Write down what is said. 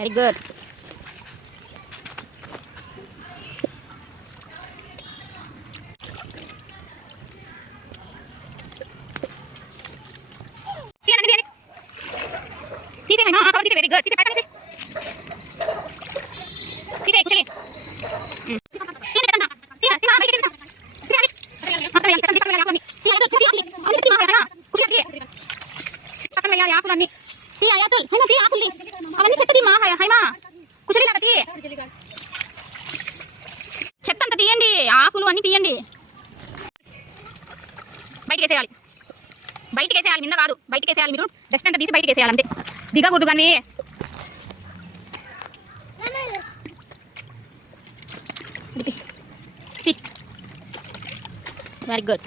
Very good. Very good. పక్కన వేయాలి ఆకులన్నీ. అవన్నీ చెత్త హైమా కుషలిలాగా తీ. చెత్త అంతా తీయండి, ఆకులు అన్నీ తీయండి. బయటికి వేసేయాలి, బయటికి వేసేయాలి, నిన్న కాదు బయటికి వేసేయాలి. మీరు డస్ట్ అంతా తీసి బయటికి వేసేయాలి అంతే, దిగకూడదు. కానీ వెరీ గుడ్.